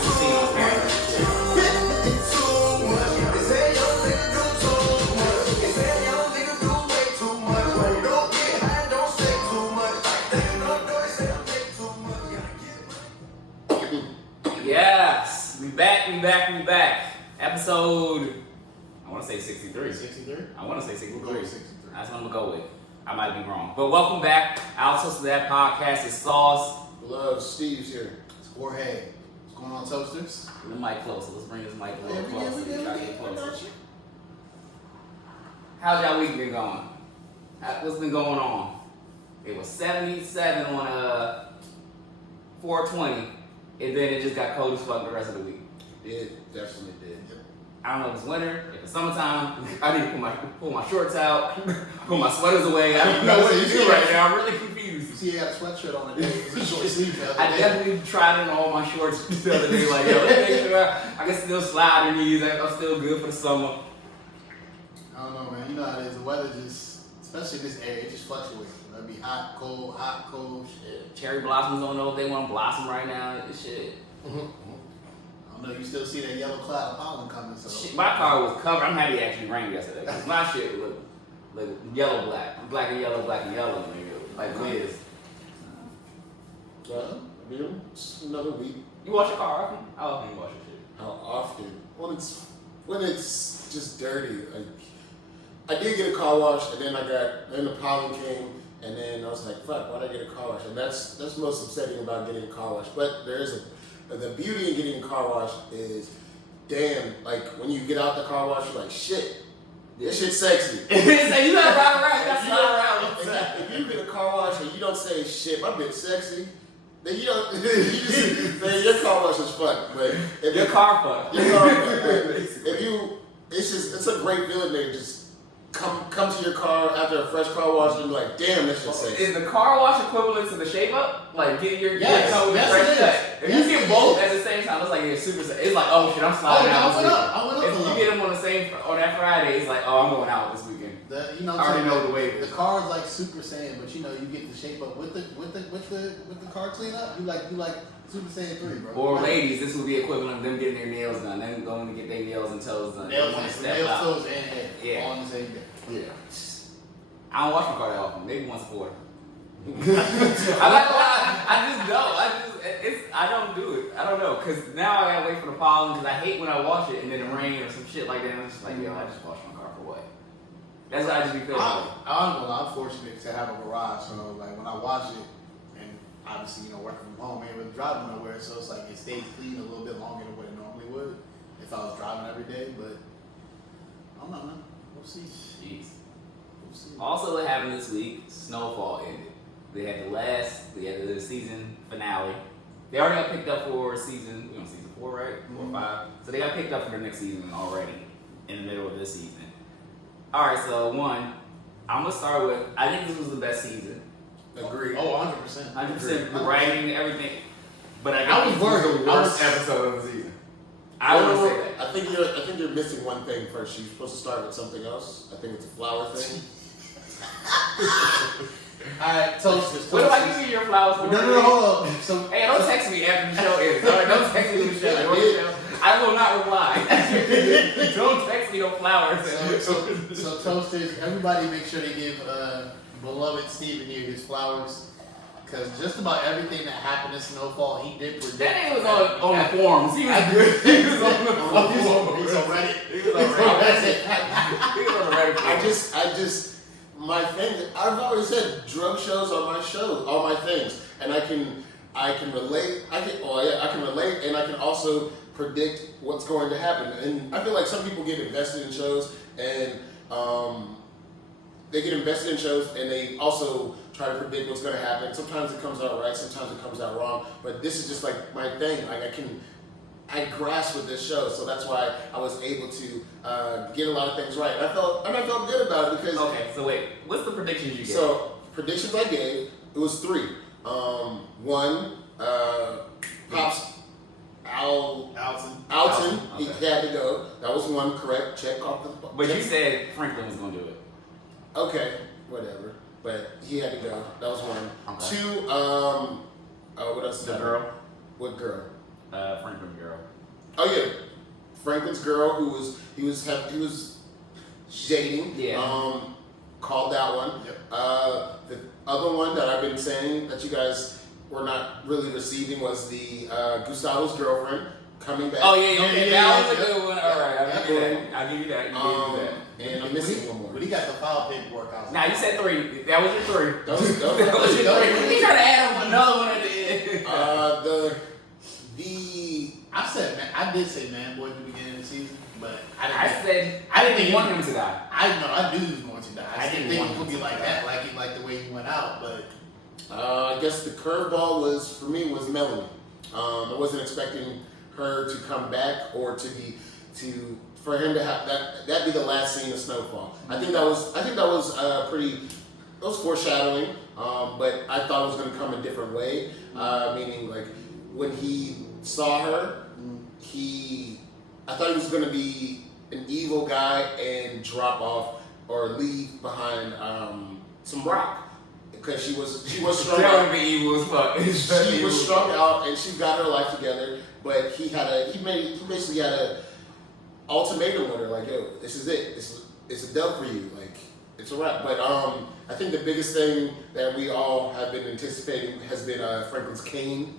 be seen on camera. Yes, we back. Episode, I want to say 63. 63? I want to say 63. We'll go with 63. That's what I'm going to go with. I might be wrong. But welcome back. Our Toast to That podcast is Sauce. Love, Steve's here. It's Jorge. What's going on, Toasters? The mic closer. Let's bring this mic a little closer. Try to get closer. How's y'all week been going? What's been going on? It was 77 on 420, and then it just got cold as fuck the rest of the week. It definitely did. Yep. I don't know if it's winter, if it's summertime. I need to pull my shorts out, pull my sweaters away. I don't know what to do right now. I'm really confused. You see, you got a sweatshirt on today. It's a short sleeve the other day. I definitely tried it on all my shorts the other day. Like, yo, let's make sure I can still slide in these. I'm still good for the summer. I don't know, man. You know how it is. The weather just, especially in this area, it just fluctuates. It'll be hot, cold, shit. Cherry blossoms don't know if they want to blossom right now. Shit. I don't know, you still see that yellow cloud of pollen coming, so. Shit, my car was covered. I'm happy it actually rained yesterday. Cause my shit looked like yellow, black and yellow, nigga. Like Liz. Well, I mean, it's another week. You wash your car often? How often you wash your shit? How often? When it's just dirty. Like, I did get a car wash, and then the pollen came, and then I was like, fuck, why'd I get a car wash? And that's most upsetting about getting a car wash. But the beauty in getting a car wash is, damn, like when you get out the car wash, you're like, shit, this shit's sexy. So you gotta ride around, that's not around. If you get a car wash and you don't say, shit, my bitch sexy, then you don't, you just say your car wash is fun. But if your car fuck. It's a great feeling to just come to your car after a fresh car wash and be like, damn, this shit's sexy. Is the car wash equivalent to the shape up? Like get your toe yes, fresh it is. cut. If you get both at the same time, it's like it's super. It's like, oh shit, I'm sliding out. I went up. If you get them on that Friday, it's like, oh, I'm going out this weekend. I already know the way. The car is like Super Saiyan, but you know you get the shape up with the car cleanup. You like Super Saiyan 3, bro. Or ladies, this would be equivalent of them getting their nails done, them going to get their nails and toes done. Nails, toes, and head. Yeah. All on the same day. Yeah. I don't wash my car that often. Maybe once a quarter. I don't do it. I don't know, cause now I gotta wait for the pollen. Cause I hate when I wash it and then it rain or some shit like that. I'm just like, yo, I just wash my car for what? That's what I just be feeling. I'm fortunate to have a garage, so like when I wash it, and obviously working from home, ain't really driving nowhere, so it's like it stays clean a little bit longer than what it normally would if I was driving every day. But I don't know, man. We'll see. Jeez. Also, what happened this week? Snowfall ended. They had the season finale. They already got picked up for season 4, right? 4 or 5. So they got picked up for the next season already in the middle of this season. All right, so one, I'm gonna start with. I think this was the best season. Agreed. Oh, 100%. 100%. The writing and everything. But I was worried. The worst episode of the season. I would say that. I think you're missing one thing first. You're supposed to start with something else. I think it's a flower thing. Alright, Toasters. What if I give you your flowers for No, hold up. So, hey, don't text me after the show ends. All right, don't text me the show. I will not reply. Don't text me no flowers. So Toasters, everybody make sure they give beloved Steven here his flowers. Because just about everything that happened in Snowfall, he did predict. That nigga was on the forums. He was good. He was on the forums. He's on Reddit. He was on Reddit. I just, my thing. I've always said drug shows are my shows, are my things, and I can relate. I can relate, and I can also predict what's going to happen. And I feel like some people get invested in shows, and they get invested in shows, and they also try to predict what's going to happen. Sometimes it comes out right, sometimes it comes out wrong. But this is just like my thing. Like I grasp with this show, so that's why I was able to get a lot of things right. And I felt good about it because. Okay, so wait, what's the predictions you gave? So predictions I gave, it was 3. One, Pops Alton, he had to go. That was 1, correct. Check off the. But you said Franklin was going to do it. Okay, whatever. But he had to go. That was 1. Okay. 2, what else? The girl. What girl? Franklin girl. Oh yeah, Franklin's girl he was dating. Yeah. Called that one. Yep. The other one that I've been saying that you guys were not really receiving was the Gustavo's girlfriend coming back. Oh yeah. That was a yeah. good one. All right, I'll give you that. I'll give you that. And I'm missing one more. But he got the file paperwork out. Nah, you said 3. That was your 3. That was That was your 3. You trying to add another one at the end. I did say man boy at the beginning of the season, but I didn't think want him to die. I knew he was going to die. I didn't think it was going to be like die. that, like the way he went out. But I guess the curveball was for me was Melanie. I wasn't expecting her to come back or for him to have that be the last scene of Snowfall. I think that was it was foreshadowing, but I thought it was going to come a different way. Meaning like when he saw her, I thought he was going to be an evil guy and drop off or leave behind some rock because she was strung out. That would be evil as fuck. She was strung out and she got her life together, but he basically had a ultimatum with her, like, yo, this is it. It's a dub for you. Like, it's a wrap. But I think the biggest thing that we all have been anticipating has been Franklin's cane.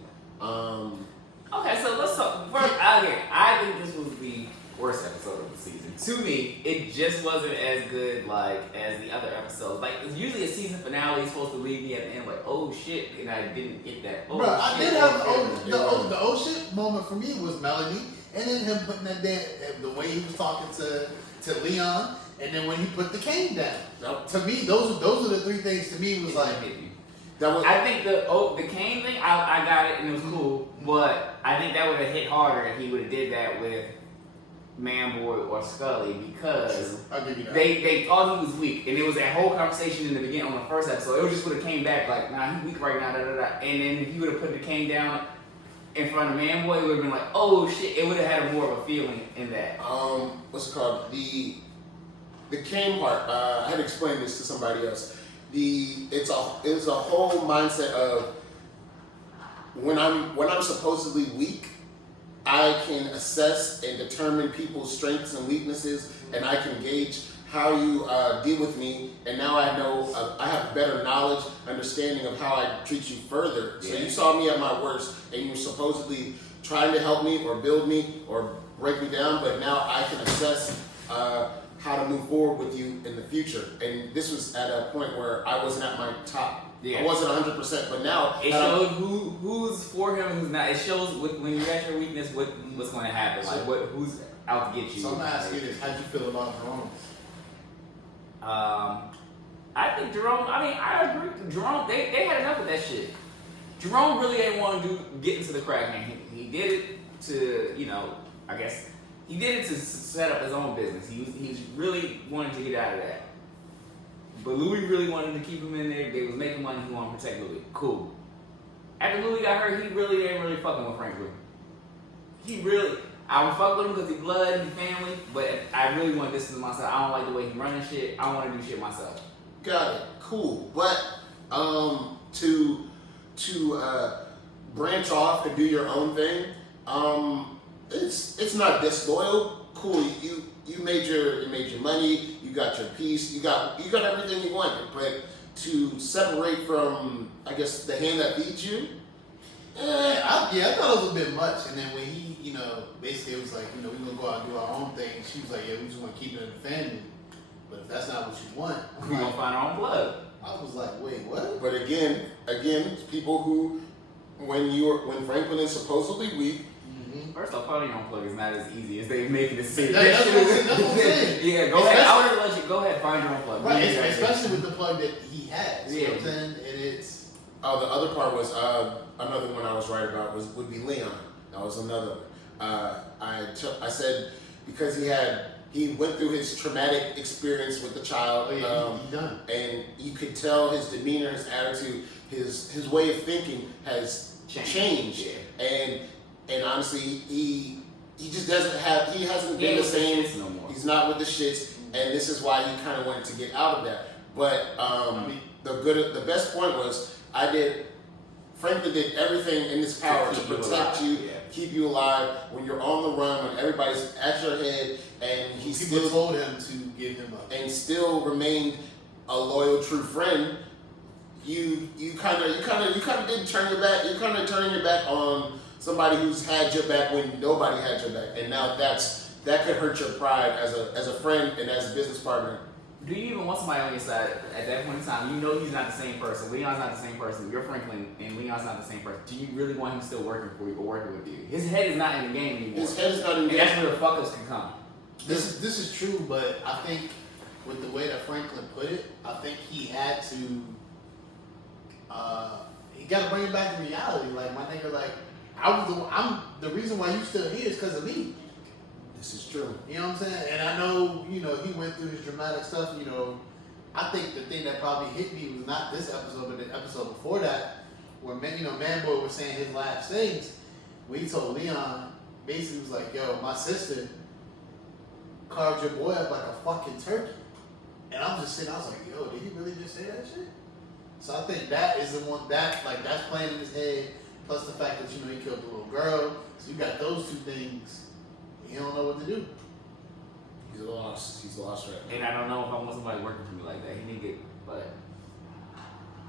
Okay, so let's talk. First, I think this was the worst episode of the season. To me, it just wasn't as good as the other episodes. Like, usually a season finale is supposed to leave me at the end like, oh shit, and I didn't get that. Oh, bro, I shit, did have okay. the oh shit moment for me was Melanie, and then him putting that down, the way he was talking to Leon, and then when he put the cane down. Yep. To me, those are the 3 things. To me, was like. I think the cane thing, I got it and it was cool, but I think that would have hit harder if he would have did that with Manboy or Scully because I'll give you that. they thought he was weak, and it was that whole conversation in the beginning on the first episode. It just would have came back like, nah, he's weak right now, and then if he would have put the cane down in front of Manboy, it would have been like, oh shit, it would have had more of a feeling in that. What's it called? The cane part. I had to explain this to somebody else. It's a whole mindset of when I'm supposedly weak, I can assess and determine people's strengths and weaknesses, and I can gauge how you deal with me. And now I know I have better knowledge, understanding of how I treat you further. So you saw me at my worst, and you were supposedly trying to help me or build me or break me down, but now I can assess how to move forward with you in the future. And this was at a point where I wasn't at my top. Yeah. I wasn't 100%, but now it showed who's for him and who's not. It shows when you're at your weakness, what's going to happen. Like who's out to get you. So I'm gonna ask you this: how'd you feel about Jerome? I think Jerome. I mean, I agree. Jerome, they had enough of that shit. Jerome really didn't want to get into the crack game. He did it to, I guess. He did it to set up his own business. He really wanted to get out of that. But Louis really wanted to keep him in there. They was making money. He wanted to protect Louis. Cool. After Louis got hurt, he really ain't really fucking with Franklin. I would fuck with him because he blood, he family. But I really want to distance myself. I don't like the way he running shit. I want to do shit myself. Got it. Cool. But to branch off and do your own thing, it's not disloyal. Cool. You made your money. You got your peace. You got everything you wanted. But to separate from, I guess, the hand that feeds you. I thought it was a bit much. And then when he, basically it was like, we're gonna go out and do our own thing. She was like, yeah, we just want to keep it in the family. But if that's not what you want, we're gonna find our own blood. I was like, wait, what? But again, people who, when Franklin is supposedly weak. First off, finding your own plug is not as easy as they make it seem. That's what I'm saying. Yeah, go ahead. I would let you go ahead, find your own plug. Right, especially with the plug that he has. You know what I'm saying? And it's. The other part was another one I was right about would be Leon. That was another one. I said because he went through his traumatic experience with the child, he done. And you could tell his demeanor, his attitude, his way of thinking has changed. Yeah. And honestly, he just he hasn't been the same. No more. He's not with the shits, and this is why he kind of wanted to get out of that. But the best point was Franklin did everything in his power to protect you, keep you alive when you're on the run, when everybody's at your head, and he People still told him to give him up. and still remained a loyal, true friend. You kind of didn't turn your back. You kind of turning your back on somebody who's had your back when nobody had your back, and now that could hurt your pride as a friend and as a business partner. Do you even want somebody on your side at that point in time? You know he's not the same person. Leon's not the same person. You're Franklin, and Leon's not the same person. Do you really want him still working for you or working with you? His head is not in the game anymore. His head is not in the and game. that's where the fuck ups can come. This is true, but I think with the way that Franklin put it, I think he had to. He got to bring it back to reality. Like my nigga, like I'm the reason why you still here is because of me. This is true. You know what I'm saying? And I know, he went through his dramatic stuff. I think the thing that probably hit me was not this episode, but the episode before that, where Manboy was saying his last things. When he told Leon, basically was like, "Yo, my sister carved your boy up like a fucking turkey," and I'm just sitting. I was like, "Yo, did he really just say that shit?" So I think that is the one that's playing in his head. Plus the fact that he killed the little girl. So you got those two things. He don't know what to do. He's lost. He's lost right now. And I don't know if I want somebody working for me like that. He need to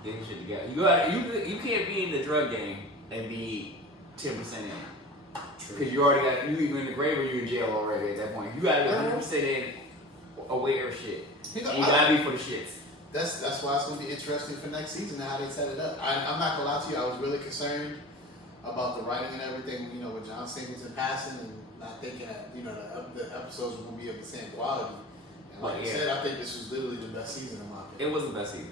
get his shit together. You can't be in the drug game and be 10% in. Because you already got, you either in the grave or you in jail already at that point. You gotta be 100% in, aware of shit. And you gotta be for the shits. That's why it's gonna be interesting for next season how they set it up. I'm not gonna lie to you, I was really concerned about the writing and everything, with John Singleton passing and not thinking that, the episodes were gonna be of the same quality. And like I said, I think this was literally the best season in my opinion. It was the best season.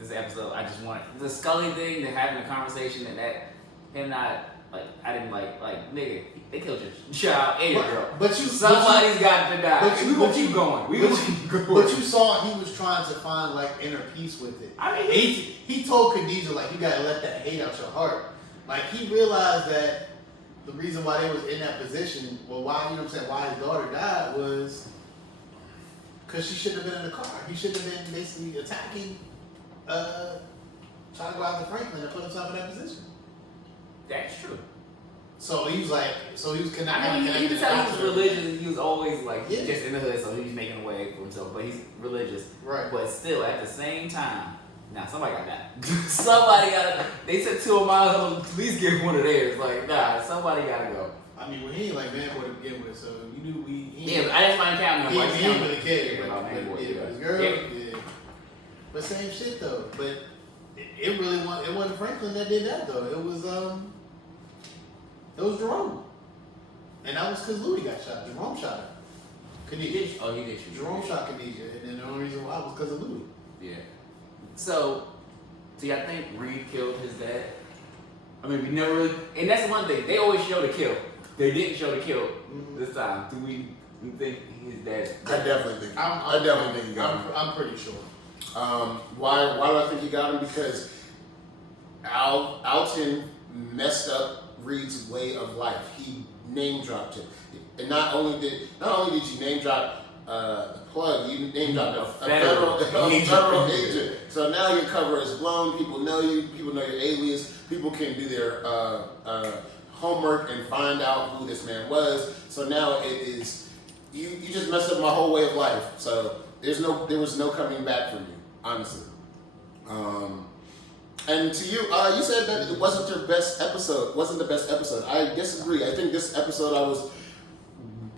This episode, I just wanted the Scully thing, the having a conversation and that him not I didn't like nigga, they killed your child and your girl. Somebody's got to die. We gonna keep going. But you saw he was trying to find inner peace with it. I mean, he told Khadijah you gotta let that hate out your heart. He realized that the reason why they was in that position, why why his daughter died was because she shouldn't have been in the car. He shouldn't have been basically attacking, trying to go after Franklin and put himself in that position. That's true. So he was connecting. I mean, you can tell he was religious. He was always just in the hood, so he was making a way for himself. But he's religious, right? But still, at the same time, now somebody got that. Somebody got to. They said 2 miles. At least get one of theirs. Somebody got to go. I mean, when he ain't Manboy to begin with, so you knew I just mind counting him. He didn't really care about Manboy. His girl, yeah. But same shit though. But it really it wasn't Franklin that did that though. It was Jerome, and that was because Louis got shot. Jerome shot her. Khadijah. Oh, he did shoot. Jerome shot Khadijah, and then the only reason why was because of Louis. Yeah. So, do y'all think Reed killed his dad? I mean, we never really, and that's one thing. They always show the kill. They didn't show the kill this time. Do we think his dad? I definitely think. I definitely think he got him. I'm pretty sure. Why do I think he got him? Because Alton messed up Reed's way of life. He name dropped him, and not only did you name drop the plug, you name dropped a federal agent. So now your cover is blown. People know you. People know your alias. People can do their homework and find out who this man was. So now it is you just messed up my whole way of life. So there was no coming back from you, honestly. And to you, you said that it wasn't your best episode. Wasn't the best episode. I disagree. I think this episode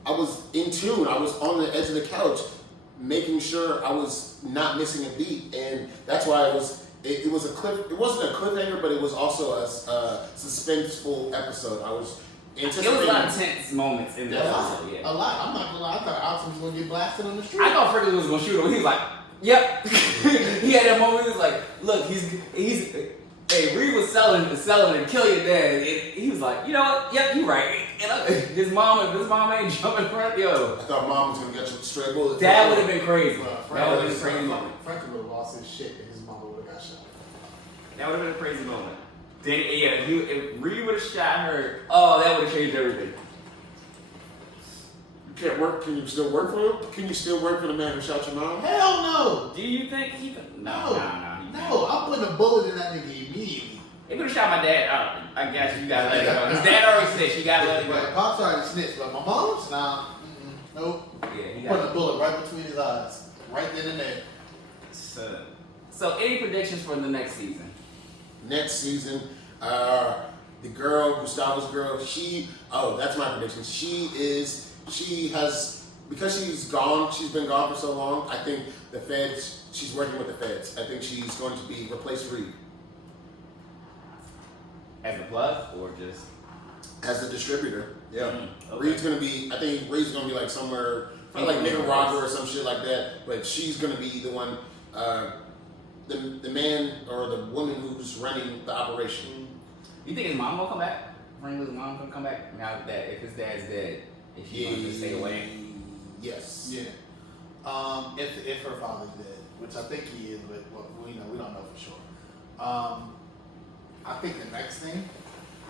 I was in tune. I was on the edge of the couch, making sure I was not missing a beat, and that's why it was a cliff. It wasn't a cliffhanger, but it was also a suspenseful episode. I was anticipating. It was a lot of tense moments in the episode. Yeah, a lot. I'm not gonna lie. I thought Alton was gonna get blasted on the street. I thought Franklin was gonna shoot him. He was like, "Yep." He had that moment. He was like, "Look, he's." Hey, Reed was selling and kill your dad. And he was like, "You know what? Yep, you right." And his mom ain't jumping front, yo. I thought mom was gonna get you straight bullets. That would have been crazy. That would have been a crazy moment. Franklin would have lost his shit and his mama would have got shot. That would have been a crazy moment. Then, if Reed would have shot her, that would have changed everything. You can't work. Can you still work for him? Can you still work for the man who shot your mom? Hell no. Do you think he could? No, I'm putting a bullet in that nigga immediately. He could have shot my dad. I got you. You gotta let it go. His dad already snitched. You gotta let it Right, go. Pops already snitched, but my mom's nah. Nope. Yeah, he Putting got a bullet right between his eyes, right then and there. So, any predictions for the next season? Next season, the girl, Gustavo's girl, that's my prediction. Because she's been gone for so long, I think she's working with the feds. I think she's going to replace Reed. As a plug or just As the distributor, yeah. Okay. Reed's gonna be like somewhere, probably like Nicaragua or some shit like that. But she's gonna be the one, the man or the woman who's running the operation. You think his mom gonna come back? Franklin's mom gonna come back now that if his dad's dead, if she wants to stay away? Yes. Yeah. If her father's dead, which I think he is, but we don't know for sure. I think the next thing,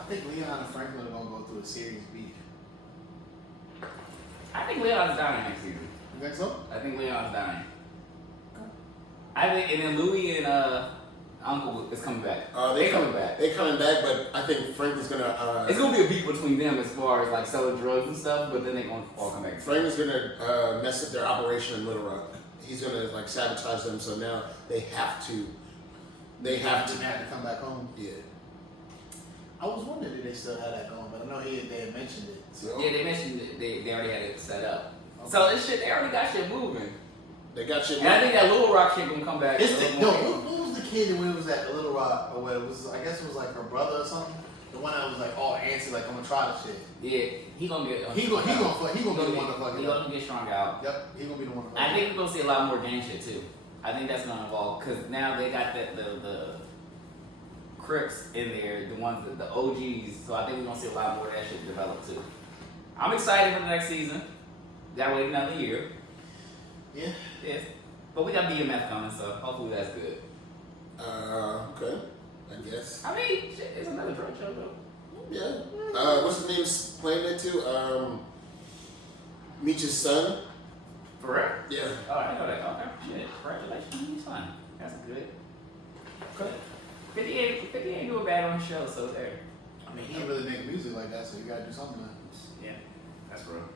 I think Leon and Franklin are gonna go through a serious beef. I think Leon's dying next season. You think so? I think Leon's dying. I think, and then Louis and Uncle is coming back. They coming back. They're coming back, but I think Franklin's gonna. It's gonna be a beef between them as far as like selling drugs and stuff, but then they're gonna all come back. Franklin's gonna mess up their operation in Little Rock. He's gonna like sabotage them, so now they have to. They have to come back home. Yeah. I was wondering if they still had that going, but I know they had mentioned it. So. Yeah, they mentioned they already had it set up. Okay. So this shit, they already got shit moving. They got shit moving. And I think that Little Rock shit gonna come back. What was the kid when it was at Little Rock, or what it was? I guess it was like her brother or something. The one that was like all antsy, like I'm gonna try this shit. Yeah, he gonna get. He gonna be the one to fuck it. He gonna get strung out. Yep, he gonna be the one. I think we're gonna see a lot more gang shit too. I think that's gonna evolve because now they got the Crips in there, the ones the OGs. So I think we're gonna see a lot more of that shit develop too. I'm excited for the next season. Gotta wait another year. Yeah. Yes. But we got BMF coming, so hopefully that's good. Okay. I guess. I mean, shit, it's another drug show though. Yeah. What's his name playing it too? Meech's son. For real? Yeah. Oh, I know that. Okay. Shit. Congratulations. He's fine. That's good. Good. 50 ain't doing bad on the show, so there. I mean, he ain't really making music like that, so you gotta do something. Yeah. That's real.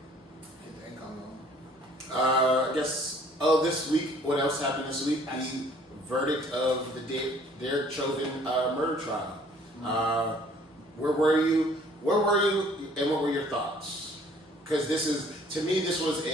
Get the income going. I guess. This week, what else happened this week? The verdict of the Derek Chauvin murder trial. Mm-hmm. Where were you? And what were your thoughts? Because to me, this was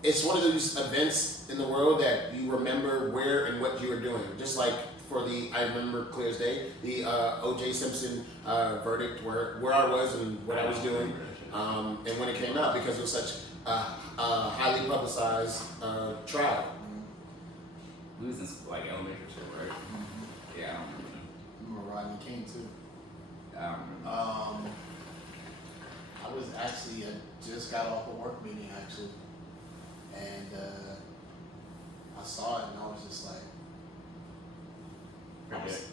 it's one of those events in the world that you remember where and what you were doing. Just like I remember clear as day, the O.J. Simpson verdict, where I was and what I was doing, and when it came out, because it was such a highly publicized trial. We was in like elementary school, right? Mm-hmm. Yeah, I don't remember them. I remember Rodney King too. I don't remember. I was actually I just got off a work meeting actually, and I saw it and I was just like,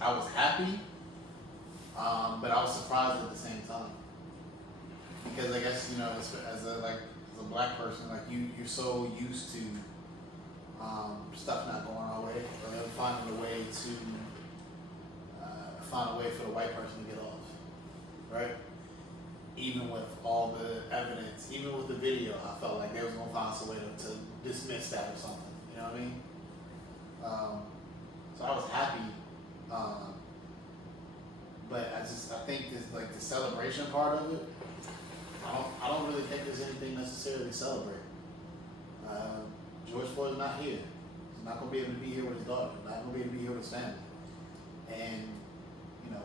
I was happy, but I was surprised at the same time because I guess as a black person, like you're so used to stuff not going our way, or them finding a way for the white person to get off, right? Even with all the evidence, even with the video, I felt like they was gonna find some way to dismiss that or something. You know what I mean? So I was happy, but I think this like the celebration part of it. I don't really think there's anything necessarily to celebrate. George Floyd's not here. He's not gonna be able to be here with his daughter. Not gonna be able to be here with his family. And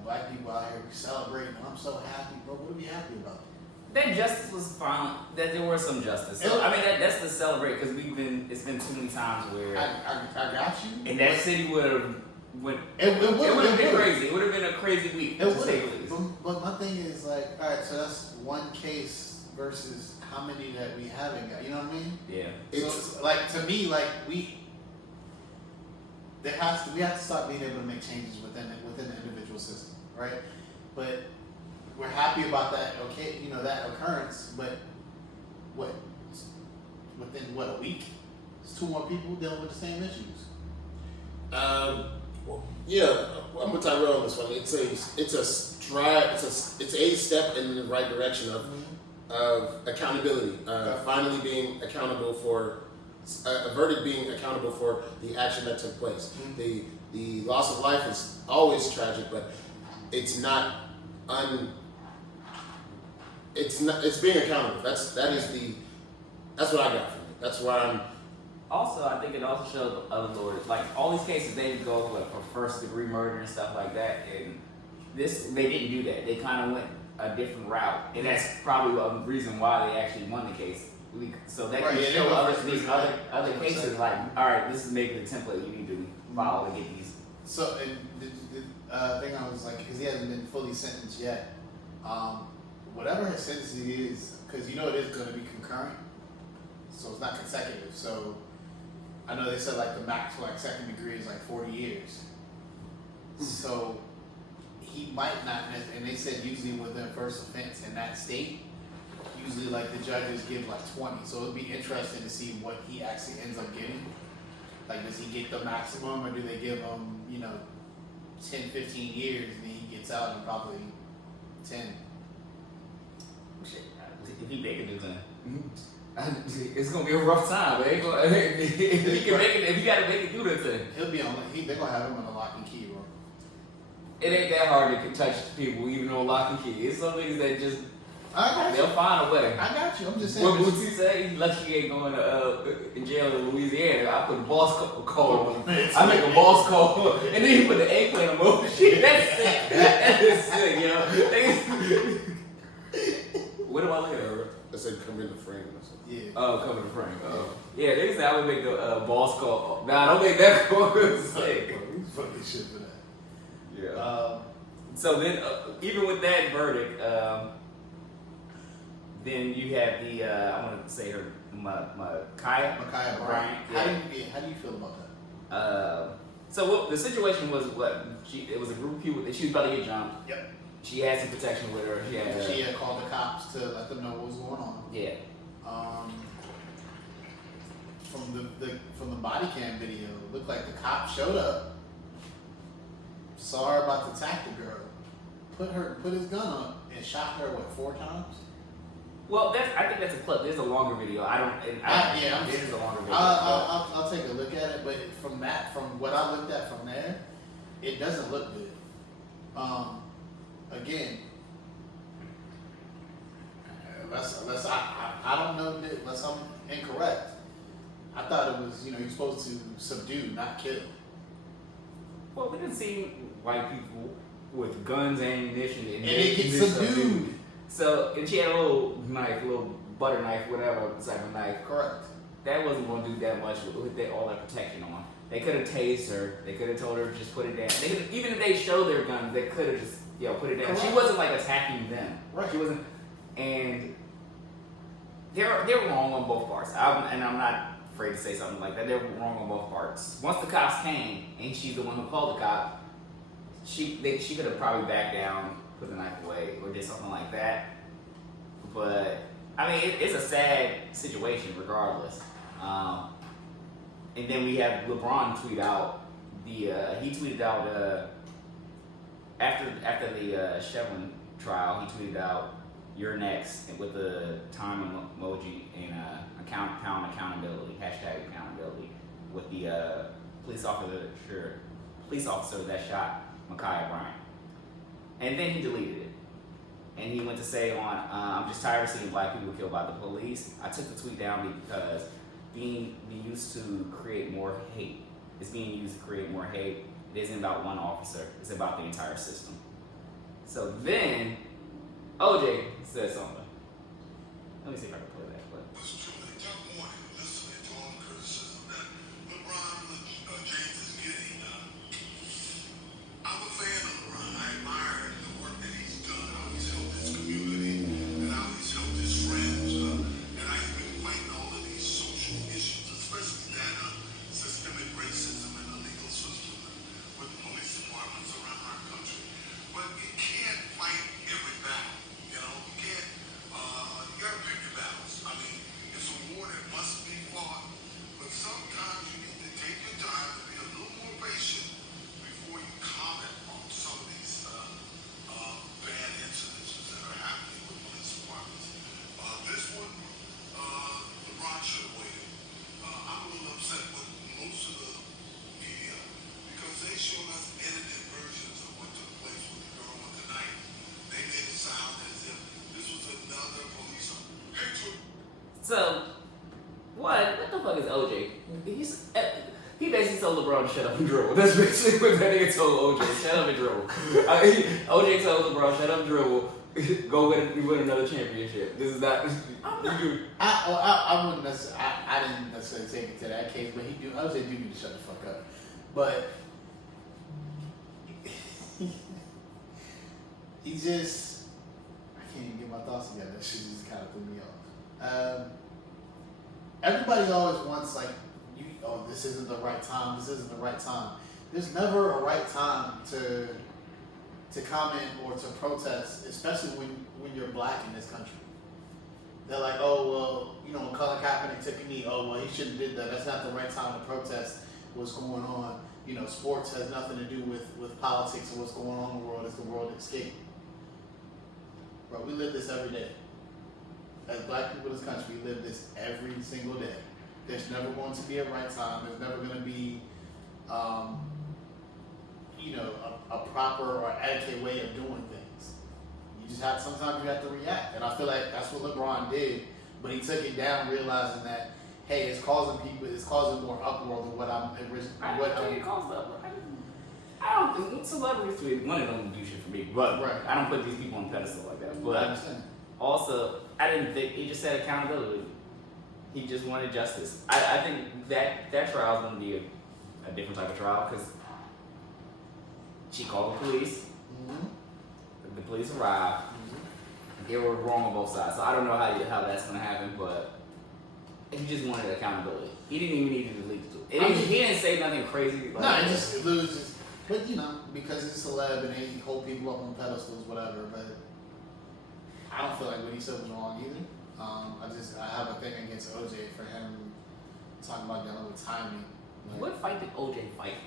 black people out here celebrating. And I'm so happy, bro. What are we happy about? That justice was fine. That there was some justice. So, I mean, that's to celebrate because it's been too many times where I got you. And that city would have it would have been crazy. It would have been a crazy week. It would have. But my thing is like, all right, so that's one case versus how many that we haven't got. You know what I mean? Yeah. So like to me, like we have to stop being able to make changes within the individual system, right? But we're happy about that. Okay, that occurrence. But within a week, it's 2 more people dealing with the same issues. Yeah, I'm with Tyrell on this one. It's a step in the right direction of accountability. Finally being accountable for a verdict, being accountable for the action that took place. The loss of life is always tragic, but it's not it's being accountable. That's what I got from it. That's why I'm. Also, I think it also shows other lawyers, like all these cases, they go like for first degree murder and stuff like that, and they didn't do that. They kind of went a different route, and that's probably a reason why they actually won the case. So that can show other cases like, all right, this is maybe the template you need to follow to get these. So, and the thing I was like, because he hasn't been fully sentenced yet, whatever his sentencing is, because it is going to be concurrent, so it's not consecutive. So, I know they said like the max for like second degree is like 40 years. So, he might not, and they said usually with their first offense in that state, usually like the judges give like 20. So it'll be interesting to see what he actually ends up getting. Like, does he get the maximum, or do they give him, 10, 15 years, and then he gets out in probably 10? Shit, if he make it to 10, it's gonna be a rough time. But if he can make it, if he gotta make it through the 10, He'll be on. They're gonna have him on a lock and key, bro. it ain't that hard to touch people even on lock and key. It's some things that just they'll find a way. I got you. I'm just saying. What Bootsy say? He's lucky he ain't going to in jail in Louisiana. I put a boss call. I make a boss call, and then he put the eggplant emoji. That's sick. That is sick, What do I look at? I said come in the frame or something. Yeah. Oh, come in the frame. Yeah, they say I would make the boss call. Nah, don't make that call. It's sick. Fucking shit for that. Yeah. So then, even with that verdict, then you have the I want to say her Ma'Khia Bryant. How do you feel about that? So the situation was it was a group of people that she was about to get jumped. Yep. She had some protection with her. She had called the cops to let them know what was going on. Yeah. From the body cam video, it looked like the cop showed up, saw her about to attack the girl, put his gun up, and shot her 4 times. Well, I think that's a clip. There's a longer video. This is a longer video. I'll take a look at it, but from what I looked at from there, it doesn't look good. Again, unless I don't know, unless I'm incorrect, I thought it was, you're supposed to subdue, not kill. Well, we didn't see white people with guns and ammunition and they get subdued. So, and she had a little knife, a little butter knife, whatever type of knife. Correct. That wasn't going to do that much with all that protection on. They could have tased her. They could have told her to just put it down. Even if they showed their guns, they could have just put it down. Correct. She wasn't like attacking them. Right. She wasn't, and they're wrong on both parts. I'm not afraid to say something like that. They're wrong on both parts. Once the cops came and she's the one who called the cop, she could have probably backed down, put the knife away, or did something like that. But I mean, it's a sad situation regardless. And then we have LeBron tweet out he tweeted out after the Chauvin trial, he tweeted out "You're next" with the time emoji and pound accountability, hashtag accountability, with the police officer that shot Ma'Khia Bryant. And then he deleted it. And he went to say I'm just tired of seeing black people killed by the police. I took the tweet down because being used to create more hate. It's being used to create more hate. It isn't about one officer. It's about the entire system. So then, OJ said something. Let me see if I can play that clip. Listening to all the criticism that LeBron James is getting. I'm a fan of LeBron. I admire the work that he's done, how he's helped his community, and how he's helped his friends, and how he's been fighting all of these social issues, especially that systemic racism in the legal system with police departments around our country. But you can't fight every battle. You can't. You got to pick your battles. I mean, it's a war that must be So, what the fuck is OJ? He basically told LeBron to shut up and dribble. That's basically what that nigga told OJ. Shut up and dribble. OJ told LeBron, shut up and dribble. Go win another championship. This is not. I wouldn't necessarily. I didn't necessarily take it to that case, but OJ do need to shut the fuck up. But he just. I can't even get my thoughts together. That shit just kind of threw me off. Everybody always wants this isn't the right time. This isn't the right time. There's never a right time to comment or to protest, especially when you're black in this country. They're like, oh well, when Colin Kaepernick took a knee, oh well, he shouldn't have did that. That's not the right time to protest what's going on. Sports has nothing to do with politics and what's going on in the world. It's the world escape. Bro, we live this every day. As black people in this country, we live this every single day. There's never going to be a right time. There's never going to be, a proper or adequate way of doing things. Sometimes you have to react. And I feel like that's what LeBron did. But he took it down realizing that, hey, it's causing more uproar than what I'm originally. I don't think celebrities, one of them do shit for me, but right. I don't put these people on a pedestal like that. But I understand. Also, I didn't think he just said accountability. He just wanted justice. I think that trial is going to be a different type of trial because she called the police. Mm-hmm. The police arrived. Mm-hmm. They were wrong on both sides. So I don't know how that's going to happen, but he just wanted accountability. He didn't even need to delete it. He didn't say nothing crazy. It loses. But because he's a celeb and they hold people up on pedestals, whatever. But I don't feel like what he said was wrong either. I have a thing against OJ for him talking about dealing with timing. What fight did OJ fight?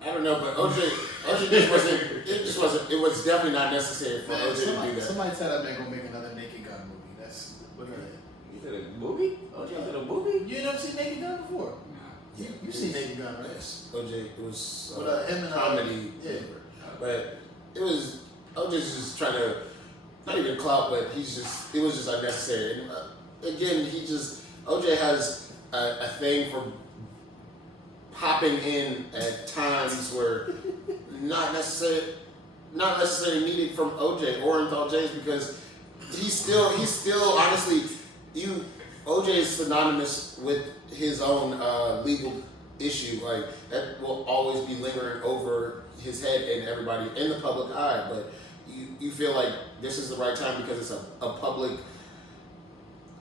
I don't know, but OJ just wasn't. It was definitely not necessary for OJ to do that. Somebody said that man gonna make another Naked Gun movie. Look at that. You did a movie? OJ did a movie? You never seen Naked Gun before? Yeah, you've seen Naked Gun, right? Yes. OJ, it was him and comedy. Yeah. But it was OJ's just trying to not even clout, but it was just unnecessary. And again, OJ has a thing for popping in at times where not necessarily needed from OJ or in OJ's because he's still honestly OJ is synonymous with his own legal issue. Like that will always be lingering over his head and everybody in the public eye. But you feel like this is the right time because it's a public,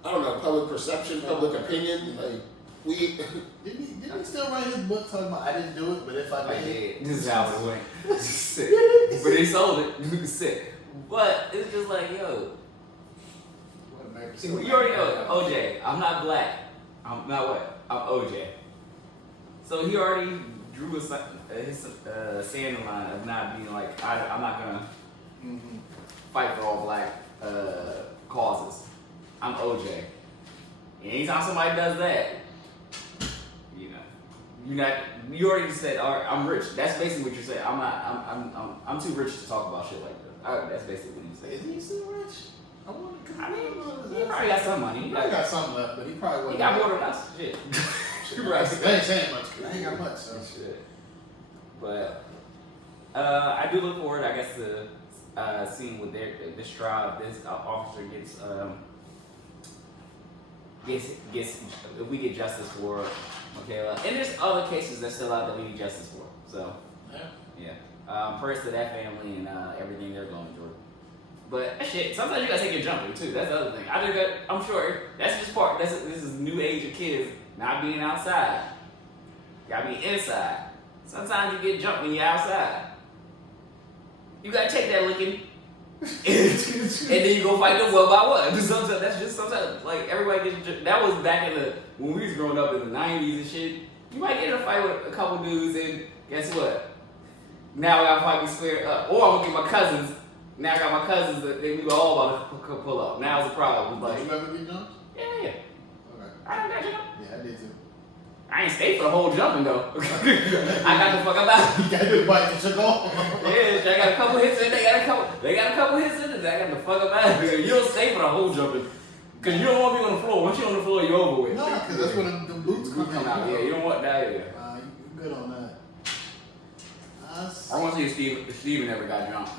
public perception, public opinion. Like didn't he still write his book talking about I didn't do it, but if I did? This is how it went. Sick. But he sold it. Sick. But it's just like, yo. You already know, OJ, I'm not black. I'm not what? I'm OJ. So he already drew his standing line of not being like, I'm not going to fight for all black causes. I'm OJ. And anytime somebody does that, you already said, all right, I'm rich. That's basically what you're saying. I'm too rich to talk about shit like this. That's basically what you said. Isn't he still rich? He probably got some money. He probably got something left, but he probably wasn't. He got more than us. Shit. Right. They ain't saying much. I ain't got much. So. Shit. But I do look forward, I guess, to seeing what this trial, this officer gets if we get justice for Michaela. And there's other cases that's still out that we need justice for. So yeah. Prayers to that family and everything they're going through. But shit, sometimes you gotta take your jumping too. That's the other thing. I'm sure that's just part. This is new age of kids not being outside. You gotta be inside. Sometimes you get jumped when you're outside. You gotta take that licking, and then you go fight them one by one. Sometimes like everybody gets. That was back when we was growing up in the '90s and shit. You might get in a fight with a couple dudes, and guess what? Now I gotta fight me squared up, or I'm gonna get my cousins. Now I got my cousins that we were all about to pull up. Now it's a problem. Did you ever get jumped? Yeah. Okay. I got jumped. Yeah, I did too. I ain't stayed for the whole jumping though. I got the fuck up. You got to bite the chick off. Yeah, I got a couple hits in. They got a couple hits in it. I got the fuck up out of here. You don't stay for the whole jumping. Cause you don't want to be on the floor. Once you're on the floor, you're over with. No, because that's when the boots come out. Yeah, you don't want that either. You're good on that. I want to see if Steven ever got jumped.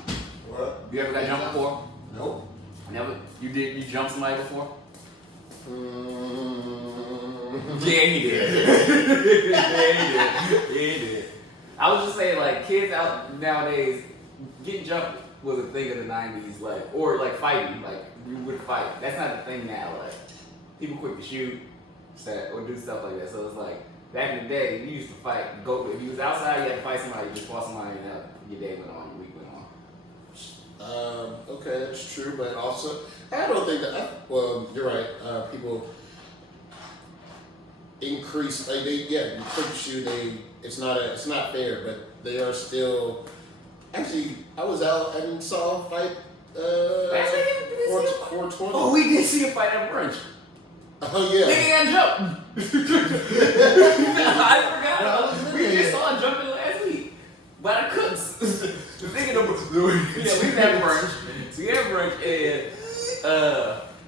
What? You ever got jumped before? Nope. Never. You jumped somebody before? Mm. Yeah, he did. Yeah, he did. I was just saying, like, kids out nowadays, getting jumped was a thing of the 90s, like, or like fighting, like, you would fight. That's not the thing now, like, people quick to shoot, or do stuff like that. So it's like, back in the day, you used to fight, if you was outside, you had to fight somebody, you just fought somebody, and your day went on, your week went on. Okay, that's true, but also, I don't think that, well, you're right, people increase, like, you quick shoot, it's not fair, but they are still, actually, I was out and saw a fight, 420. Oh, we did see a fight at brunch. Oh, yeah. Nigga got jumped. I forgot. We just saw him jumping last week. By the cooks. The nigga, we had brunch. So we had brunch, and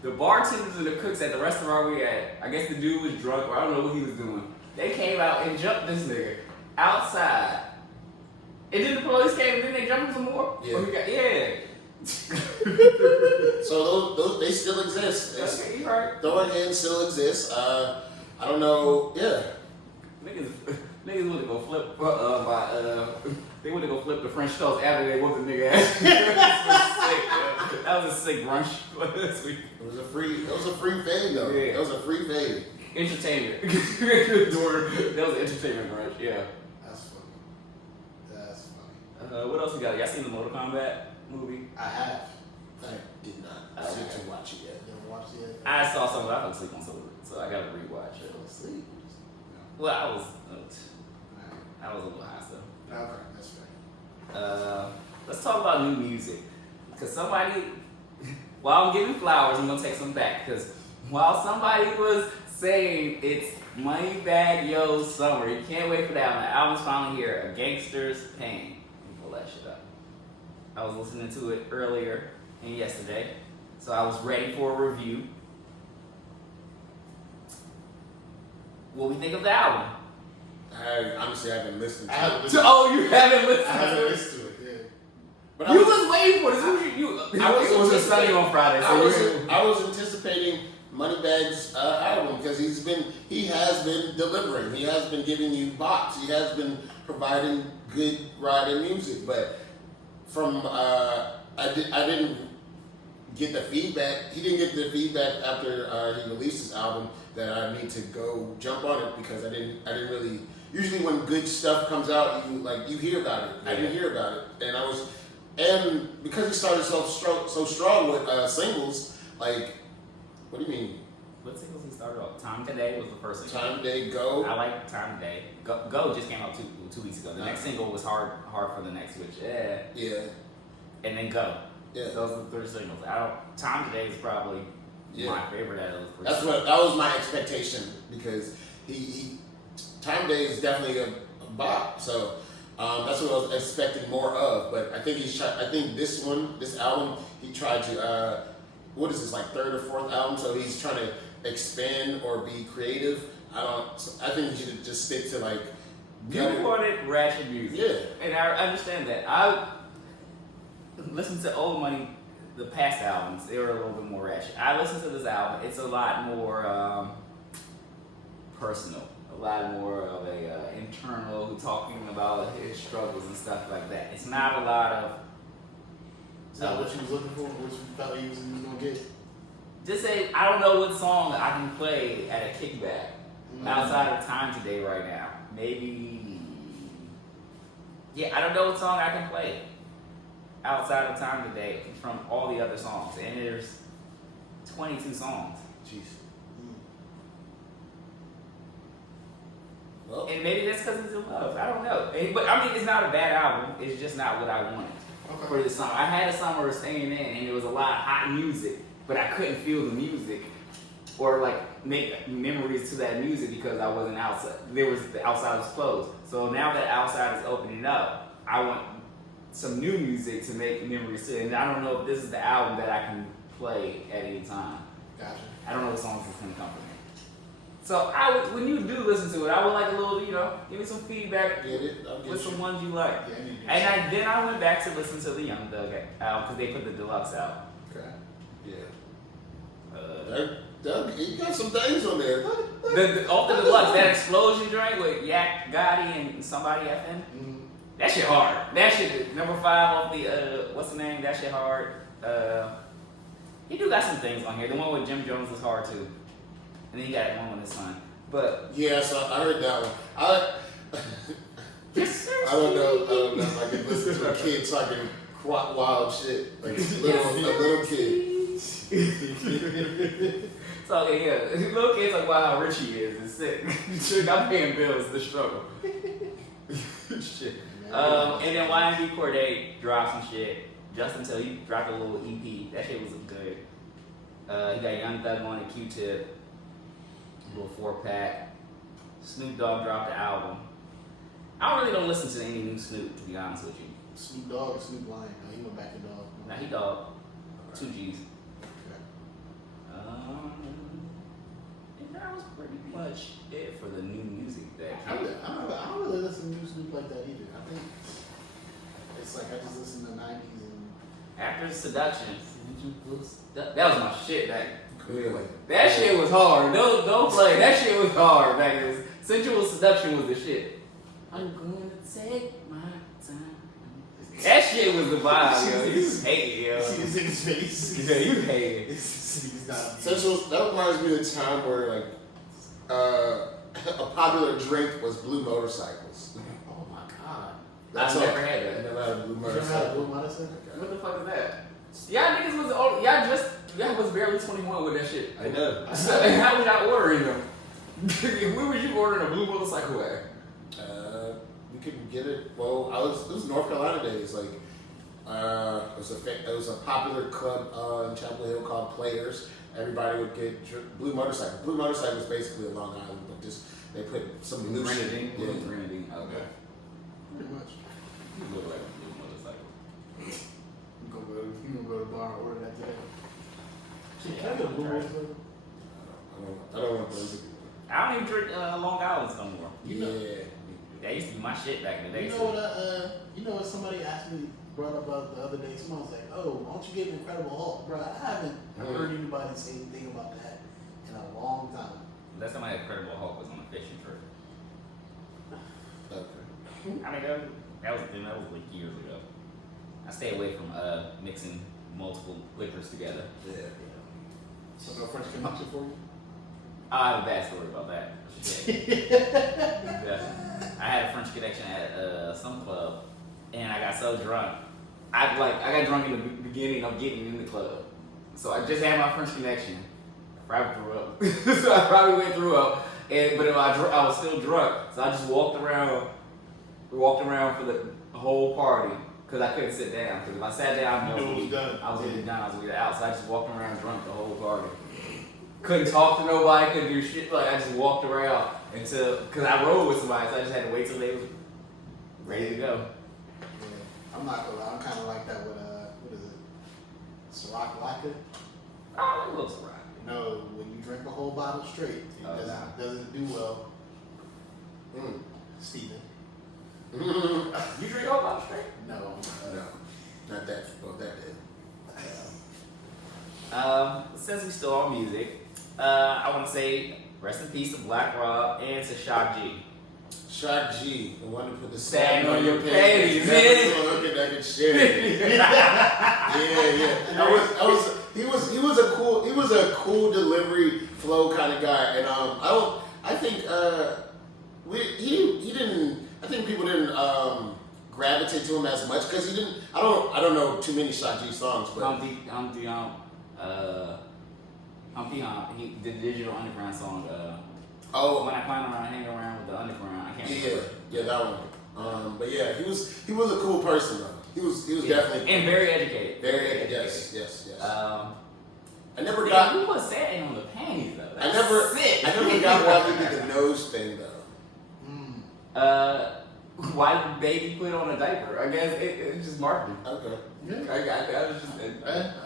the bartenders and the cooks at the restaurant we at, I guess the dude was drunk, or I don't know what he was doing. They came out and jumped this nigga outside. And then the police came and then they jumped him some more. Yeah. So those they still exist. Okay, you right. Throwing hands still exists. I don't know. Yeah. Niggas went to go flip they went to go flip the French toast after they whooped the nigga ass. That was a sick brunch this week. It was a free fade though. Yeah. It was a free fade. Entertainment. That was an entertainment brunch. Yeah. That's funny. What else we got? Y'all seen the Mortal Kombat movie? I have. I did not. Okay. Get to watch it yet. You ever watched it yet? I saw some of it. I fell asleep on some of it, so I gotta rewatch it. Sleep. Well, I was a little high, so. Okay, that's fair. Let's talk about new music. Because somebody, while I'm giving flowers, I'm going to take some back. Because while somebody was saying it's Moneybagg Yo Summer, you can't wait for that one. The album's finally here, A Gangster's Pain. Let me pull that shit up. I was listening to it earlier and yesterday, so I was ready for a review. What we think of the album? I honestly haven't listened to it. Oh, you haven't listened I haven't to it? listened to it, yeah. But You was waiting for this. It was a Sunday on Friday. So I was anticipating Moneybagg's album because he has been delivering. He has been giving you bops. He has been providing good riding music. But from I didn't get the feedback. He didn't get the feedback after he released his album that I need to go jump on it because I didn't really. Usually when good stuff comes out, you hear about it. I didn't hear about it, and because he started so strong with singles, like, what do you mean? what singles he started off? Time Today was the first single. Time Today, Go. I like Time Today. Go just came out two weeks ago. The next single was hard for the next switch. Yeah. And then Go. Yeah. Those are the three singles. Time Today is probably my favorite out of those three. That was my expectation because he Time Day is definitely a bop, so that's what I was expecting more of. But I think I think this album, he tried to what is this, like third or fourth album? So he's trying to expand or be creative. I think he should just stick to like. You wanted ratchet music. Yeah. And I understand that. I listened to Old Money, the past albums. They were a little bit more ratchet. I listened to this album. It's a lot more personal. A lot more of a internal, talking about his struggles and stuff like that. It's not a lot of. Is that what you was looking for? What you thought you was gonna get? Just say, I don't know what song I can play at a kickback outside of Time Today right now. Maybe. Yeah, I don't know what song I can play outside of Time Today from all the other songs. And there's 22 songs. Jeez. Well, And maybe that's because it's in love. I don't know. But I mean, it's not a bad album. It's just not what I wanted for this summer. I had a summer of staying in, and there was a lot of hot music, but I couldn't feel the music or like make memories to that music because I wasn't outside. The outside was closed. So now that outside is opening up, I want some new music to make memories to. And I don't know if this is the album that I can play at any time. Gotcha. I don't know what songs it's gonna come from. So when you do listen to it, I would like a little, give me some feedback Get it? I'll get with you. some ones you like. Yeah, I need to And then I went back to listen to the Young Thug album because they put the deluxe out. Okay. Yeah. He got some things on there. Off the deluxe, that explosion joint with Yak Gotti and somebody FN. Mm-hmm. That shit hard. That shit number 5 off the what's the name? That shit hard. He do got some things on here. The one with Jim Jones is hard too. And then he got one with his son. But Yeah, so I heard that one. I don't know if I can listen to a kid talking wild shit. Like a little kid. So yeah, little kids like wow how rich he is. It's sick. I'm paying bills. The struggle. Shit. And then YMB Cordae dropped some shit. Justin Till he dropped a little EP. That shit was good. He got Young Thug on it, Q-Tip, a little 4-pack. Snoop Dogg dropped the album. I really don't listen to any new Snoop, to be honest with you. Snoop Dogg or Snoop Lion? No, he went back to Dogg. Now he Dogg, 2 G's. Okay. And that was pretty much it for the new music that I came. don't really listen to new Snoop like that either. I think it's like I just listen to 90s and After Seduction, that was my shit back. Clearly. That shit was hard. Don't play. That shit was hard back then. Sensual Seduction was the shit. I'm gonna take my time. That shit was the vibe, yo. You hate it, yo. see this nigga's face. Yeah, you hate it. He's not. Sensual, that reminds me of the time where like a popular drink was blue motorcycles. Oh my god. That's I've all. never had I that. never had a blue You never had a motorcycle. blue motorcycle? What the fuck is that? Y'all niggas was y'all was barely 21 with that shit. I know. So, how was y'all ordering them? Where was you ordering a blue motorcycle at? We couldn't get it. Well, it was North Carolina days. Like, it was a popular club in Chapel Hill called Players. Everybody would get blue motorcycle. Blue motorcycle is basically a Long Island, but just they put some new shit. Grenadine. Yeah. Grenadine. Okay. Pretty much. You look like a blue motorcycle. You gonna go to the bar and order that today? Yeah, Can I get a blue I'm motorcycle? I don't want those. I don't even drink Long Island's no more. Yeah. That used to be my shit back in the day. You know what somebody asked me, brought up the other day? Someone was like, "Oh, why don't you get Incredible Hulk?" Bro, I haven't heard anybody say anything about that in a long time. Last time I had Incredible Hulk was on a fishing trip. Okay. I mean, that was like years ago. I stay away from mixing multiple liquors together. Yeah. So no French connection for you? I have a bad story about that. Shit. Yeah. I had a French connection at some club, and I got so drunk. I got drunk in the beginning of getting in the club, so I just had my French connection. I probably threw up, so I probably went through up. But I was still drunk, so I just walked around for the whole party because I couldn't sit down. Because if I sat down, I was gonna be done. I was gonna be out. So I just walked around drunk the whole party. Couldn't talk to nobody, couldn't do shit. Like I just walked around because I rode with somebody, so I just had to wait till they was ready to go. Yeah. I'm not gonna lie, I'm kind of like that with what is it? Ciroc vodka. Oh, it looks right. No, when you drink a whole bottle straight, it doesn't do well. Steven. You drink all about straight? No. No. Not that. Well, that did. Since we still on music, I want to say rest in peace to Black Rob and to Shock G. Shock G, the one who put the Sand sand on your panties, man. Look at that shit. Yeah. He was a cool delivery flow kind of guy, and I think people didn't gravitate to him as much because he didn't. I don't know too many Shock G songs, but Humpty Hump, he did the Digital Underground song. When I climb around, hang around with the underground. I can't remember. yeah, that one. But yeah, he was a cool person though. He was definitely and very educated. very educated. Yes. I never Who got. put satin on the panties though? I never got why they did the nose thing though. Why did baby put on a diaper? I guess it's just marketing. Okay. I was just,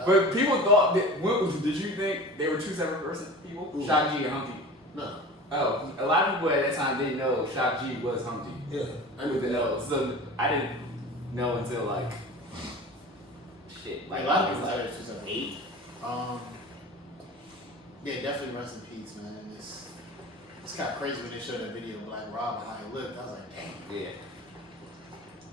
but people thought that, did you think they were two separate people? Ooh. Shock G and Humpty. No. Oh, a lot of people at that time didn't know Shock G was Humpty. Yeah. I With knew the that. L. So I didn't know until like shit. Like a lot of people like thought it was just 8. Yeah, definitely rest in peace, man. It's kind of crazy when they showed that video of Black Rob and how he lived. I was like, damn. yeah.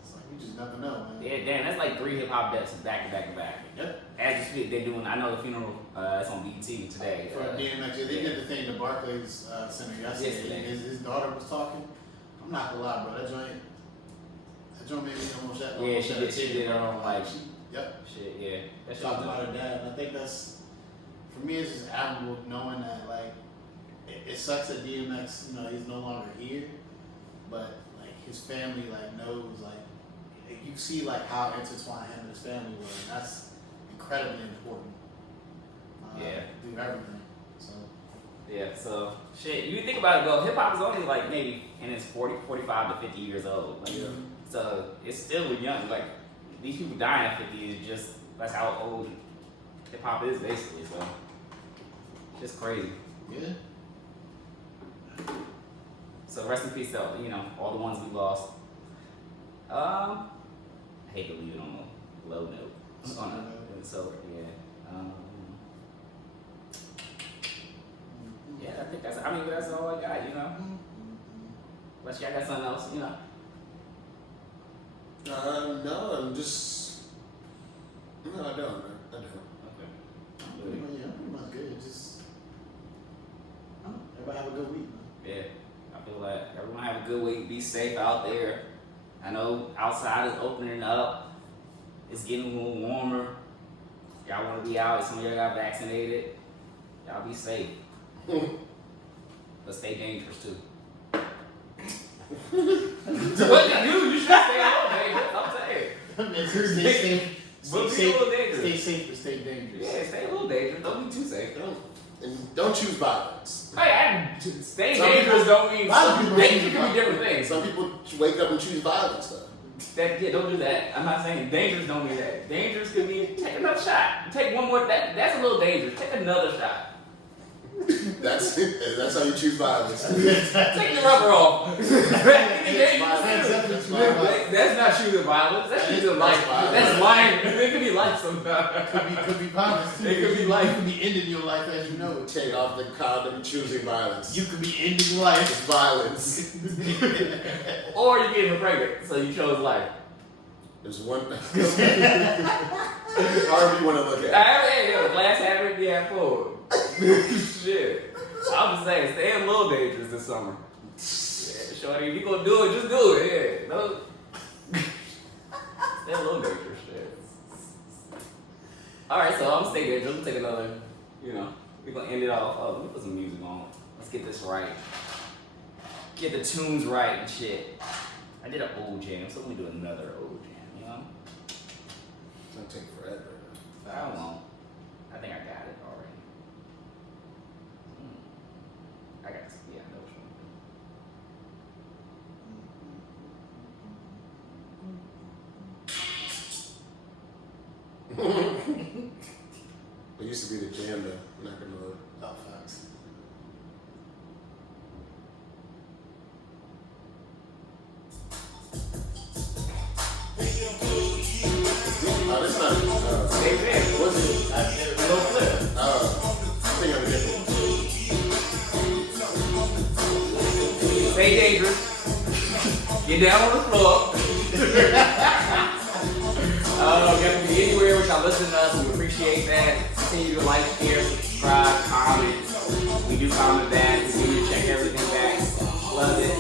It's like you just never know, man. Yeah, damn, that's like 3 hip hop deaths back to back to back. Yep. As you speak, they're doing. I know the funeral. It's on BET today. For DMX, they did the thing in the Barclays Center yesterday. His daughter was talking. I'm not gonna lie, bro. That joint made me almost that. Yeah, she did her own like. Yep. Shit, yeah. That's Talked about her dad, and I think that's, for me, it's just admirable knowing that, like, it sucks that DMX, you know, he's no longer here, but like his family, like, knows, like you see like how intertwined him and his family were, and that's incredibly important. Yeah. Do everything. So. Yeah, so shit. You think about it though, hip hop is only like maybe in its 45 to 50 years old. Like, Yeah. So it's still young. Like these people dying at 50 is just that's how old hip hop is basically. So it's just crazy. Yeah. So rest in peace, though. You know all the ones we lost. I hate to leave it on a low note. So yeah. Yeah, I think that's. I mean, that's all I got. You know. Unless y'all got something else, you know. No, I'm just. No, I don't. Man. I don't. Okay. Yeah, pretty much good. Just, I don't know, everybody have a good week, man. Yeah, I feel like everyone have a good week. Be safe out there. I know outside is opening up. It's getting a little warmer. Y'all want to be out. Some of y'all got vaccinated. Y'all be safe. But stay dangerous too. What did you should stay a little dangerous. I'm saying. Stay safe. But be a little dangerous. Stay safe, but stay dangerous. Yeah, stay a little dangerous. Don't be too safe. Don't choose violence. Hey, stay Some dangerous people- don't mean a lot of people dangerous choose can be different things. Some people wake up and choose violence, though. Yeah, don't do that. I'm not saying dangerous don't mean that. Dangerous could mean take another shot. Take one more. That's a little dangerous. Take another shot. That's how you choose violence. Take the rubber off. That's not choosing violence. That's choosing life. That's lying. It could be life sometimes. Could be violence too. It could be life. You could be ending your life as you know it. Take off the condom, choosing violence. You could be ending life. It's violence. Or you're getting pregnant, so you chose life. There's one. However you want to look at it. Hey, yo, glass half empty, half full. Shit. I'm just saying, stay a little dangerous this summer. Yeah, shorty, if you gonna do it, just do it. Yeah, no. Stay a little dangerous, shit. Alright, so I'm gonna stay dangerous. Let's take another, we're gonna end it off. Oh, let me put some music on. Let's get this right. Get the tunes right and shit. I did an old jam, so let me do another old jam, you know? It's gonna take forever. I don't know. I think I got it already. I got it. Yeah, I know which one. It used to be the jam, though. Not gonna load. Oh, facts. Oh, that's not. Hey, man. What's it? Low flip. I think I'm different. Stay dangerous. Get down on the floor. You have to be anywhere which y'all listen to us. We appreciate that. Continue to like, share, subscribe, comment. We do comment back. We do check everything back. Love it.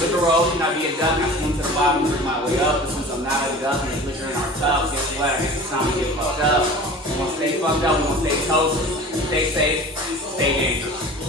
Liquor roll, should not be a duck. I swim to the bottom, bring my way up. And since I'm not a duck and there's liquor in our tub, guess what? I guess it's time to get fucked up. We want to stay fucked up. We want to stay toasted. Stay safe. Stay dangerous.